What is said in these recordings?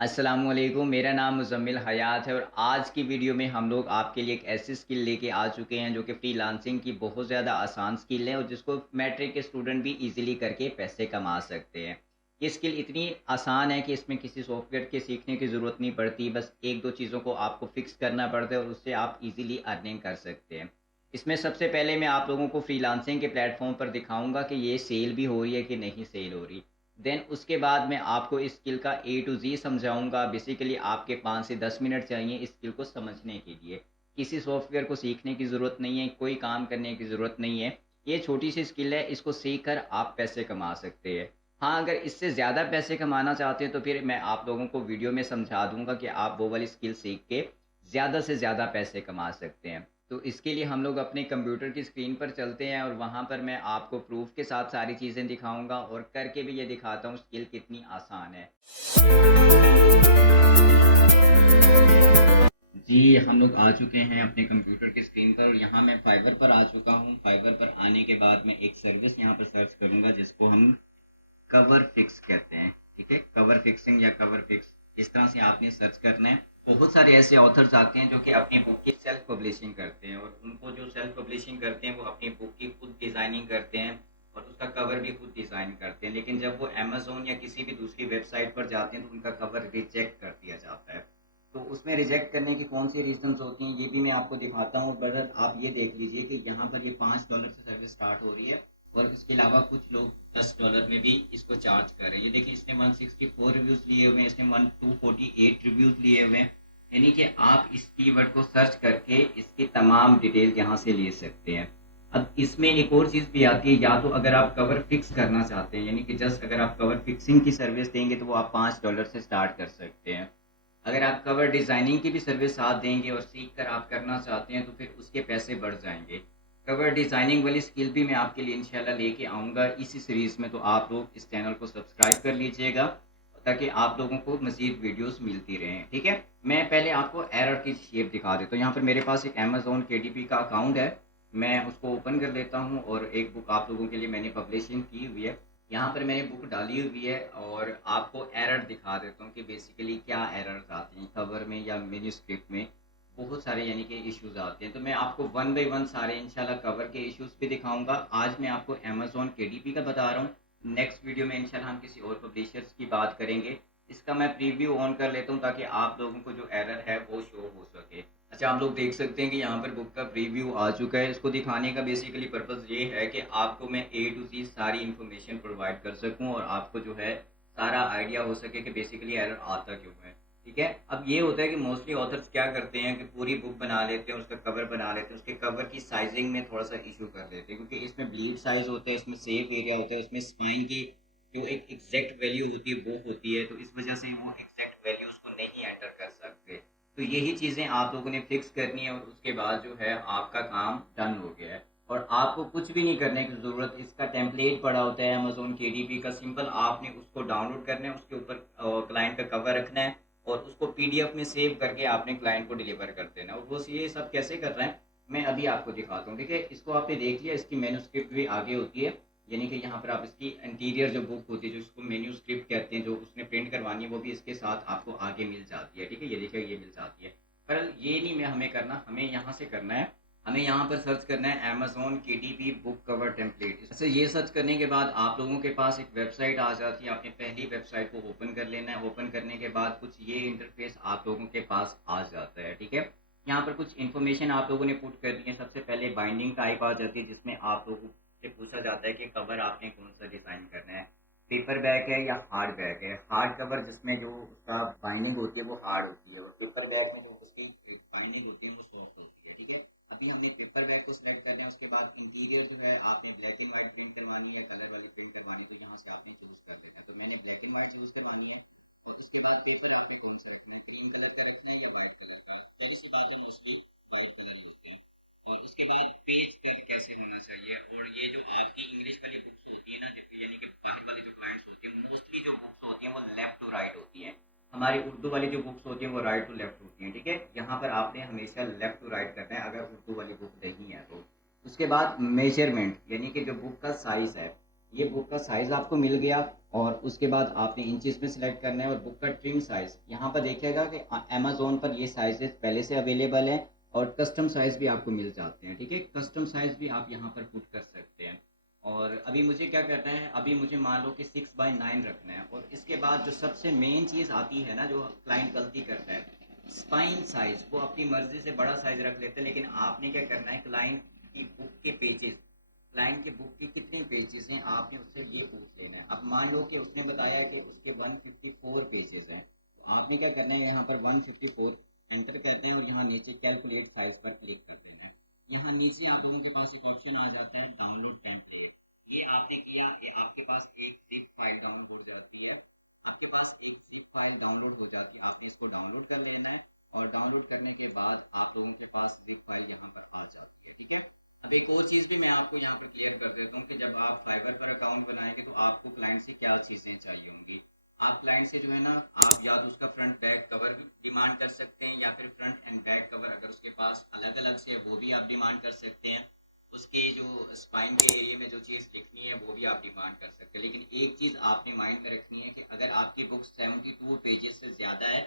अस्सलामुअलैकुम, मेरा नाम मुज़म्मिल हयात है और आज की वीडियो में हम लोग आपके लिए एक ऐसी स्किल लेके आ चुके हैं जो कि फ्रीलांसिंग की बहुत ज़्यादा आसान स्किल है और जिसको मैट्रिक के स्टूडेंट भी इजीली करके पैसे कमा सकते हैं। ये स्किल इतनी आसान है कि इसमें किसी सॉफ्टवेयर के सीखने की ज़रूरत नहीं पड़ती, बस 1-2 चीज़ों को आपको फ़िक्स करना पड़ता है और उससे आप इजीली अर्निंग कर सकते हैं। इसमें सबसे पहले मैं आप लोगों को फ्रीलांसिंग के प्लेटफ़ॉर्म पर दिखाऊँगा कि ये सेल भी हो रही है कि नहीं सेल हो रही। देन उसके बाद मैं आपको इस स्किल का ए टू ज़ी समझाऊँगा। बेसिकली आपके 5 से 10 मिनट चाहिए इस स्किल को समझने के लिए। किसी सॉफ्टवेयर को सीखने की ज़रूरत नहीं है, कोई काम करने की ज़रूरत नहीं है। ये छोटी-सी स्किल है, इसको सीख कर आप पैसे कमा सकते हैं। हाँ, अगर इससे ज़्यादा पैसे कमाना चाहते हैं तो फिर मैं आप लोगों को वीडियो में समझा दूँगा कि आप वो वाली स्किल सीख के ज़्यादा से ज़्यादा पैसे कमा सकते हैं। तो इसके लिए हम लोग अपने कंप्यूटर की स्क्रीन पर चलते हैं और वहाँ पर मैं आपको प्रूफ़ के साथ सारी चीज़ें दिखाऊँगा और करके भी ये दिखाता हूँ स्किल कितनी आसान है। जी, हम लोग आ चुके हैं अपने कंप्यूटर की स्क्रीन पर और यहाँ मैं फाइवर पर आ चुका हूँ। फाइवर पर आने के बाद मैं एक सर्विस यहाँ पर सर्च करूँगा जिसको हम कवर फिक्स कहते हैं। ठीक है, कवर फिक्सिंग या कवर फिक्स, इस तरह से आपने सर्च करना है। बहुत सारे ऐसे ऑथर्स आते हैं जो कि अपनी बुक की सेल्फ पब्लिशिंग करते हैं और उनको जो सेल्फ पब्लिशिंग करते हैं वो अपनी बुक की खुद डिज़ाइनिंग करते हैं और उसका कवर भी खुद डिज़ाइन करते हैं, लेकिन जब वो अमेज़न या किसी भी दूसरी वेबसाइट पर जाते हैं तो उनका कवर रिजेक्ट कर दिया जाता है। तो उसमें रिजेक्ट करने की कौन सी रीज़न्स होती हैं ये भी मैं आपको दिखाता हूँ। ब्रदर आप ये देख लीजिए कि यहाँ पर ये $5 से सर्विस स्टार्ट हो रही है और इसके अलावा कुछ लोग $10 में भी इसको चार्ज कर रहे हैं। ये देखिए इसने 164 रिव्यूज़ लिए हुए हैं, इसने 248 रिव्यूज़ लिए हुए हैं। यानी कि आप इस कीवर्ड को सर्च करके इसकी तमाम डिटेल यहाँ से ले सकते हैं। अब इसमें एक और चीज़ भी आती है, या तो अगर आप कवर फिक्स करना चाहते हैं यानी कि जस्ट अगर आप कवर फिक्सिंग की सर्विस देंगे तो वो आप $5 से स्टार्ट कर सकते हैं। अगर आप कवर डिज़ाइनिंग की भी सर्विस साथ देंगे और सीख कर आप करना चाहते हैं तो फिर उसके पैसे बढ़ जाएंगे। कवर डिज़ाइनिंग वाली स्किल भी मैं आपके लिए इंशाल्लाह लेके आऊँगा इसी सीरीज़ में, तो आप लोग इस चैनल को सब्सक्राइब कर लीजिएगा ताकि आप लोगों को मज़ीद वीडियोस मिलती रहें। ठीक है, मैं पहले आपको एरर की शेप दिखा देता हूँ। यहाँ पर मेरे पास एक अमेज़न केडीपी का अकाउंट है, मैं उसको ओपन कर लेता हूँ और एक बुक आप लोगों के लिए मैंने पब्लिशिंग की हुई है। यहाँ पर मैंने बुक डाली हुई है और आपको एरर दिखा देता हूँ कि बेसिकली क्या एरर्स आती हैं कवर में या मैन्युस्क्रिप्ट में। बहुत सारे यानी कि इश्यूज आते हैं, तो मैं आपको वन बाय वन सारे इंशाल्लाह कवर के इश्यूज भी दिखाऊंगा। आज मैं आपको अमेज़न केडीपी का बता रहा हूँ, नेक्स्ट वीडियो में इंशाल्लाह हम किसी और पब्लिशर्स की बात करेंगे। इसका मैं प्रीव्यू ऑन कर लेता हूँ ताकि आप लोगों को जो एरर है वो शो हो सके। अच्छा, आप लोग देख सकते हैं कि यहाँ पर बुक का प्रीव्यू आ चुका है। इसको दिखाने का बेसिकली पर्पज़ ये है कि आपको मैं ए टू ज़ेड सारी इन्फॉर्मेशन प्रोवाइड कर सकूँ और आपको जो है सारा आइडिया हो सके कि बेसिकली एरर आता क्यों है। ठीक है, अब ये होता है कि मोस्टली ऑथर्स क्या करते हैं कि पूरी बुक बना लेते हैं, उसका कवर बना लेते हैं, उसके कवर की साइजिंग में थोड़ा सा इशू कर देते हैं क्योंकि इसमें ब्लीड साइज होता है, इसमें सेफ एरिया होता है, उसमें स्पाइन की जो एक एग्जैक्ट वैल्यू होती है वो होती है, तो इस वजह से वो एग्जैक्ट वैल्यू उसको नहीं एंटर कर सकते। तो यही चीज़ें आप लोगों ने फिक्स करनी है और उसके बाद जो है आपका काम डन हो गया है और आपको कुछ भी नहीं करने की ज़रूरत। इसका टेम्पलेट पड़ा होता है अमेज़न केडीपी का, सिंपल आपने उसको डाउनलोड करना है, उसके ऊपर क्लाइंट का कवर रखना है और उसको पीडीएफ में सेव करके आपने क्लाइंट को डिलीवर कर देना। और वो ये सब कैसे कर रहे हैं मैं अभी आपको दिखाता हूँ। ठीक है, इसको आपने देख लिया, इसकी मैन्युस्क्रिप्ट भी आगे होती है, यानी कि यहाँ पर आप इसकी इंटीरियर जो बुक होती है जिसको मैन्युस्क्रिप्ट कहते हैं, जो उसने प्रिंट करवानी है वो भी इसके साथ आपको आगे मिल जाती है। ठीक है, ये देखिए ये मिल जाती है। पर ये नहीं मैं हमें करना, हमें यहाँ से करना है, हमें यहाँ पर सर्च करना है Amazon KDP book cover template. अच्छा, ये सर्च करने के बाद आप लोगों के पास एक वेबसाइट आ जाती है, आपने पहली वेबसाइट को ओपन कर लेना है। ओपन करने के बाद कुछ ये इंटरफेस आप लोगों के पास आ जाता है। ठीक है, यहाँ पर कुछ इन्फॉर्मेशन आप लोगों ने पुट कर दी है। सबसे पहले बाइंडिंग टाइप आ जाती है जिसमें आप लोगों से पूछा जाता है कि कवर आपने कौन सा डिज़ाइन करना है, पेपर बैग है या हार्ड बैग है। हार्ड कवर जिसमें जो उसका बाइंडिंग होती है वो हार्ड होती है और पेपर बैग में जो उसकी बाइंडिंग होती है वो सॉफ्ट होती है। ठीक है, अभी हमने पेपर बैग को सिलेक्ट कर लिया, उसके बाद इंटीरियर जो है आपने ब्लैक एंड व्हाइट प्रिंट करवानी है, कलर वाली प्रिंट करवानी है, तो यहाँ से आपने चूज़ कर लेना। तो मैंने ब्लैक एंड व्हाइट चूज़ करवानी है और उसके बाद पेपर आपने कौन सा रखना है, ग्रीन कलर का रखना है या व्हाइट कलर का। पहली सी बात है मोस्टली व्हाइट कलर ही होते हैं। और उसके बाद पेज टर्न कैसे होना चाहिए, और ये जो आपकी इंग्लिश वाली बुक्स होती है ना, जबकि यानी कि बाहर वाले जो क्लाइंट्स होते हैं मोस्टली जो बुक्स होती हैं वो लेफ्ट टू राइट होती हैं। हमारी उर्दू वाली जो बुक्स होती हैं वो राइट टू लेफ्ट होती हैं। ठीक है, यहाँ पर आपने हमेशा लेफ्ट टू राइट करना है अगर उर्दू वाली बुक नहीं है तो। उसके बाद मेजरमेंट यानी कि जो बुक का साइज़ है, ये बुक का साइज़ आपको मिल गया। और उसके बाद आपने इंचेस में सिलेक्ट करना है और बुक का ट्रिम साइज़ यहाँ पर देखिएगा कि अमेज़ोन पर ये साइजेस पहले से अवेलेबल हैं और कस्टम साइज़ भी आपको मिल जाते हैं, ठीक है। कस्टम साइज़ भी आप यहाँ पर पुट कर सकते हैं। और अभी मुझे क्या करना है, अभी मुझे मान लो कि 6x9 रखना है। और इसके बाद जो सबसे मेन चीज़ आती है ना, जो क्लाइंट गलती करता है, स्पाइन साइज़। वो अपनी मर्ज़ी से बड़ा साइज़ रख लेते हैं, लेकिन आपने क्या करना है, क्लाइंट की बुक के पेजेस, क्लाइंट की बुक के कितने पेजेस हैं, आपने उससे ये पूछ लेना है। अब मान लो कि उसने बताया कि उसके 154 पेजेस हैं, तो आपने क्या करना है, यहाँ पर 154 एंटर करते हैं और यहाँ नीचे कैलकुलेट साइज पर क्लिक कर देना है। यहाँ नीचे आप लोगों के पास एक ऑप्शन आ जाता है डाउनलोड टेम्पलेट। ये आपने किया, ये आपके पास एक जिप फाइल डाउनलोड हो जाती है। आपके पास एक जिप फाइल डाउनलोड हो जाती है, आपने इसको डाउनलोड कर लेना है। और डाउनलोड करने के बाद आप लोगों के पास जिप फाइल यहाँ पर आ जाती है, ठीक है। अब एक और चीज़ भी मैं आपको यहाँ पर क्लियर कर देता हूँ कि जब आप फाइवर पर अकाउंट बनाएंगे तो आपको क्लाइंट से क्या चीज़ें चाहिए होंगी। आप क्लाइंट से जो है ना, आप या तो उसका फ्रंट बैक कवर भी डिमांड कर सकते हैं, या फिर फ्रंट एंड बैक कवर अगर उसके पास अलग अलग से है वो भी आप डिमांड कर सकते हैं। उसके जो स्पाइन के एरिया में जो चीज़ लिखनी है वो भी आप डिमांड कर सकते हैं। लेकिन एक चीज़ आपने माइंड में रखनी है कि अगर आपकी बुक 72 पेजेस से ज़्यादा है,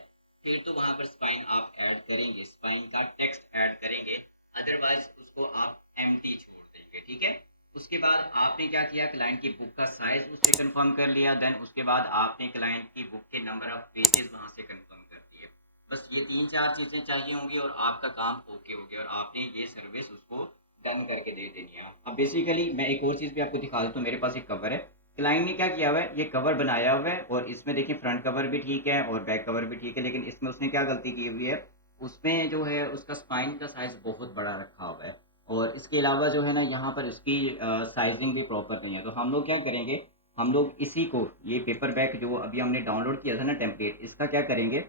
फिर तो वहाँ पर स्पाइन आप ऐड करेंगे, स्पाइन का टेक्स्ट ऐड करेंगे। अदरवाइज उसको आप एम्प्टी छोड़ देंगे, ठीक है। उसके बाद आपने क्या किया, क्लाइंट की बुक का साइज उससे कंफर्म कर लिया। देन उसके बाद आपने क्लाइंट की बुक के नंबर ऑफ पेजेस वहां से कंफर्म कर दिए। बस ये तीन चार चीजें चाहिए होंगी और आपका काम ओके हो गया और आपने ये सर्विस उसको डन करके दे देनी है। अब बेसिकली मैं एक और चीज़ भी आपको दिखा देता हूँ। मेरे पास एक कवर है, क्लाइंट ने क्या किया हुआ है, ये कवर बनाया हुआ है और इसमें देखिए फ्रंट कवर भी ठीक है और बैक कवर भी ठीक है, लेकिन इसमें उसने क्या गलती की हुई है, उसमें जो है उसका स्पाइन का साइज बहुत बड़ा रखा हुआ है। और इसके अलावा जो है ना, यहाँ पर इसकी साइजिंग भी प्रॉपर नहीं है। तो हम लोग क्या करेंगे, हम लोग इसी को, ये पेपर बैग जो अभी हमने डाउनलोड किया था ना टेम्पलेट, इसका क्या करेंगे,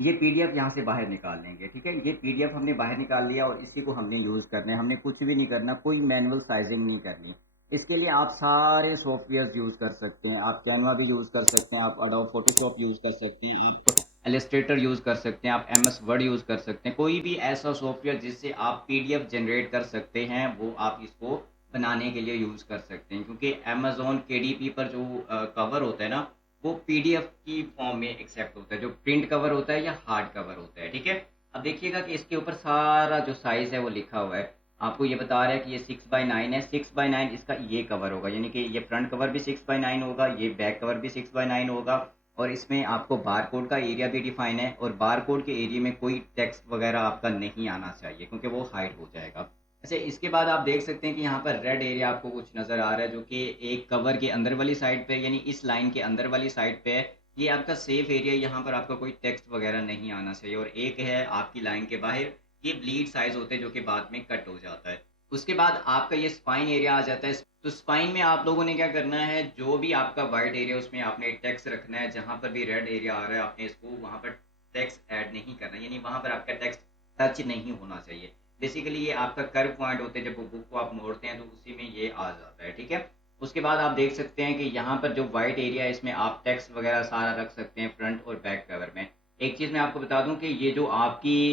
ये पीडीएफ यहाँ से बाहर निकाल लेंगे, ठीक है। ये पीडीएफ हमने बाहर निकाल लिया और इसी को हमने यूज़ करना है। हमने कुछ भी नहीं करना, कोई मैनुअल साइजिंग नहीं करनी। इसके लिए आप सारे सॉफ्टवेयर यूज़ कर सकते हैं। आप कैनवा भी यूज़ कर सकते हैं, आप अडोब फोटोशॉप यूज़ कर सकते हैं, आप एलिस्ट्रेटर यूज़ कर सकते हैं, आप एमएस वर्ड यूज़ कर सकते हैं। कोई भी ऐसा सॉफ्टवेयर जिससे आप पीडीएफ जनरेट कर सकते हैं, वो आप इसको बनाने के लिए यूज़ कर सकते हैं। क्योंकि अमेजोन केडीपी पर जो कवर होता है ना, वो पीडीएफ की फॉर्म में एक्सेप्ट होता है, जो प्रिंट कवर होता है या हार्ड कवर होता है, ठीक है। अब देखिएगा कि इसके ऊपर सारा जो साइज है वो लिखा हुआ है। आपको ये बता रहा है कि ये 6x9 है, 6x9 इसका ये कवर होगा, यानी कि ये फ्रंट कवर भी 6x9 होगा, ये बैक कवर भी 6x9 होगा। और इसमें आपको बार कोड का एरिया भी डिफाइन है और बार कोड के एरिया में कोई टेक्स्ट वगैरह आपका नहीं आना चाहिए क्योंकि वो हाइड हो जाएगा। अच्छा, इसके बाद आप देख सकते हैं कि यहाँ पर रेड एरिया आपको कुछ नज़र आ रहा है, जो कि एक कवर के अंदर वाली साइड पे, यानी इस लाइन के अंदर वाली साइड पे है। ये आपका सेफ एरिया, यहाँ पर आपका कोई टेक्स्ट वगैरह नहीं आना चाहिए। और एक है आपकी लाइन के बाहर, ये ब्लीड साइज होते हैं जो कि बाद में कट हो जाता है। उसके बाद आपका ये स्पाइन एरिया आ जाता है। तो स्पाइन में आप लोगों ने क्या करना है, जो भी आपका वाइट एरिया उसमें आपने टेक्स्ट रखना है। जहाँ पर भी रेड एरिया आ रहा है आपने इसको वहाँ पर टेक्स्ट ऐड नहीं करना, यानी वहाँ पर आपका टेक्स्ट टच नहीं होना चाहिए। बेसिकली ये आपका कर्व पॉइंट होते हैं, जब बुक को आप मोड़ते हैं तो उसी में ये आ जाता है, ठीक है। उसके बाद आप देख सकते हैं कि यहाँ पर जो वाइट एरिया है इसमें आप टेक्स्ट वगैरह सारा रख सकते हैं फ्रंट और बैक कवर में। एक चीज़ मैं आपको बता दूं कि ये जो आपकी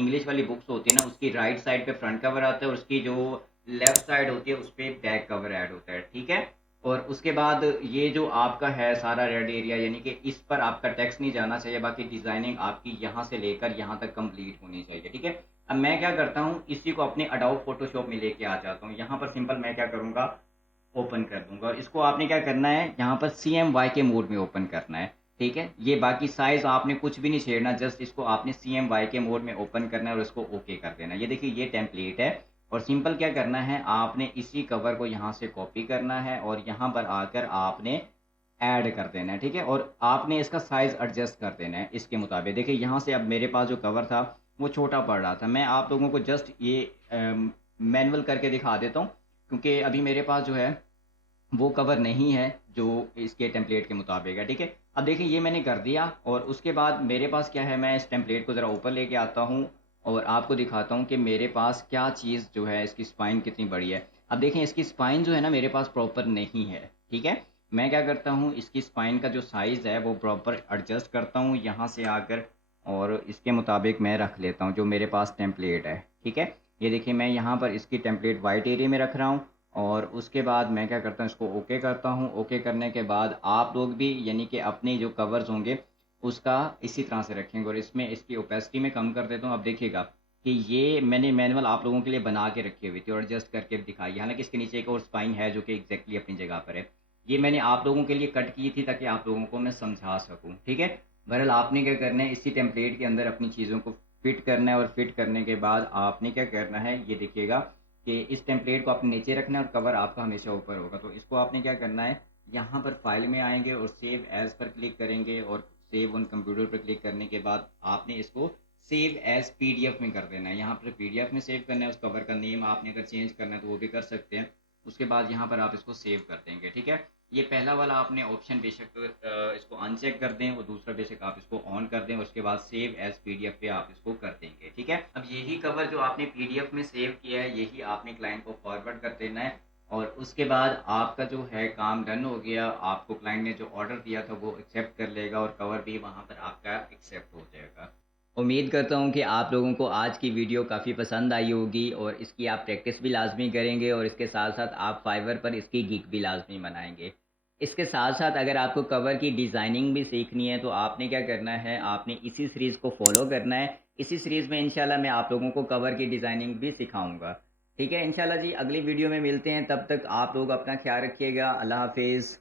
इंग्लिश वाली बुक्स होती है ना, उसकी राइट साइड पे फ्रंट कवर आता है और उसकी जो लेफ्ट साइड होती है उस पर बैक कवर ऐड होता है, ठीक है। और उसके बाद ये जो आपका है सारा रेड एरिया, यानी कि इस पर आपका टेक्स्ट नहीं जाना चाहिए, बाकी डिजाइनिंग आपकी यहाँ से लेकर यहाँ तक कंप्लीट होनी चाहिए, ठीक है। अब मैं क्या करता हूँ, इसी को अपने अडोब फोटोशॉप में लेके आ जाता हूँ। यहाँ पर सिंपल मैं क्या करूँगा, ओपन कर दूंगा। और इसको आपने क्या करना है, यहाँ पर CMY के मोड में ओपन करना है, ठीक है। ये बाकी साइज आपने कुछ भी नहीं छेड़ना, जस्ट इसको आपने CMY के मोड में ओपन करना है और इसको ओके कर देना है। ये देखिए ये टेम्पलेट है। और सिंपल क्या करना है, आपने इसी कवर को यहाँ से कॉपी करना है और यहाँ पर आकर आपने ऐड कर देना है, ठीक है। और आपने इसका साइज एडजस्ट कर देना है इसके मुताबिक। देखिए यहाँ से अब मेरे पास जो कवर था वो छोटा पड़ रहा था। मैं आप लोगों को जस्ट ये मैनुअल करके दिखा देता हूँ, क्योंकि अभी मेरे पास जो है वो कवर नहीं है जो इसके टेम्पलेट के मुताबिक है, ठीक है। अब देखिए ये मैंने कर दिया और उसके बाद मेरे पास क्या है, मैं इस टेम्पलेट को ज़रा ऊपर लेके आता हूँ और आपको दिखाता हूँ कि मेरे पास क्या चीज़ जो है, इसकी स्पाइन कितनी बड़ी है। अब देखें इसकी स्पाइन जो है ना मेरे पास प्रॉपर नहीं है, ठीक है। मैं क्या करता हूँ, इसकी स्पाइन का जो साइज़ है वो प्रॉपर एडजस्ट करता हूँ यहाँ से आकर और इसके मुताबिक मैं रख लेता हूँ जो मेरे पास टेम्पलेट है, ठीक है। ये देखिए मैं यहाँ पर इसकी टेम्पलेट वाइट एरिया में रख रहा हूँ और उसके बाद मैं क्या करता हूँ, इसको ओके करता हूँ। ओके करने के बाद आप लोग भी यानी कि अपने जो कवर्स होंगे उसका इसी तरह से रखेंगे, और इसमें इसकी ओपेसिटी में कम कर देता हूँ। अब देखिएगा कि ये मैंने मैनुअल आप लोगों के लिए बना के रखी हुई थी और एडजस्ट करके दिखाई, हालांकि इसके नीचे एक और स्पाइन है जो कि एग्जैक्टली अपनी जगह पर है। ये मैंने आप लोगों के लिए कट की थी ताकि आप लोगों को मैं समझा सकूँ, ठीक है। बहरहाल आपने क्या करना है, इसी टेम्पलेट के अंदर अपनी चीज़ों को फिट करना है, और फिट करने के बाद आपने क्या करना है, ये देखिएगा कि इस टेम्पलेट को आपने नीचे रखना है और कवर आपका हमेशा ऊपर होगा। तो इसको आपने क्या करना है, यहाँ पर फाइल में आएंगे और सेव एज पर क्लिक करेंगे, और सेव ऑन कंप्यूटर पर क्लिक करने के बाद आपने इसको सेव एज पीडीएफ में कर देना है। यहाँ पर पीडीएफ में सेव करना है। उस कवर का नेम आपने अगर चेंज करना है तो वो भी कर सकते हैं। उसके बाद यहाँ पर आप इसको सेव कर देंगे, ठीक है। ये पहला वाला आपने ऑप्शन बेशक इसको अनचेक कर दें, और दूसरा बेशक आप इसको ऑन कर दें, उसके बाद सेव एज पीडीएफ पे आप इसको कर देंगे, ठीक है। अब यही कवर जो आपने पीडीएफ में सेव किया है यही आपने क्लाइंट को फॉरवर्ड कर देना है, और उसके बाद आपका जो है काम डन हो गया। आपको क्लाइंट ने जो ऑर्डर दिया था वो एक्सेप्ट कर लेगा, और कवर भी वहाँ पर आपका एक्सेप्ट हो जाएगा। उम्मीद करता हूँ कि आप लोगों को आज की वीडियो काफ़ी पसंद आई होगी, और इसकी आप प्रैक्टिस भी लाजमी करेंगे, और इसके साथ साथ आप फाइवर पर इसकी गिग भी लाजमी बनाएंगे। इसके साथ साथ अगर आपको कवर की डिज़ाइनिंग भी सीखनी है तो आपने क्या करना है, आपने इसी सीरीज़ को फॉलो करना है। इसी सीरीज़ में इंशाल्लाह मैं आप लोगों को कवर की डिज़ाइनिंग भी सिखाऊंगा, ठीक है। इंशाल्लाह जी, अगली वीडियो में मिलते हैं। तब तक आप लोग अपना ख्याल रखिएगा। अल्लाह हाफिज़।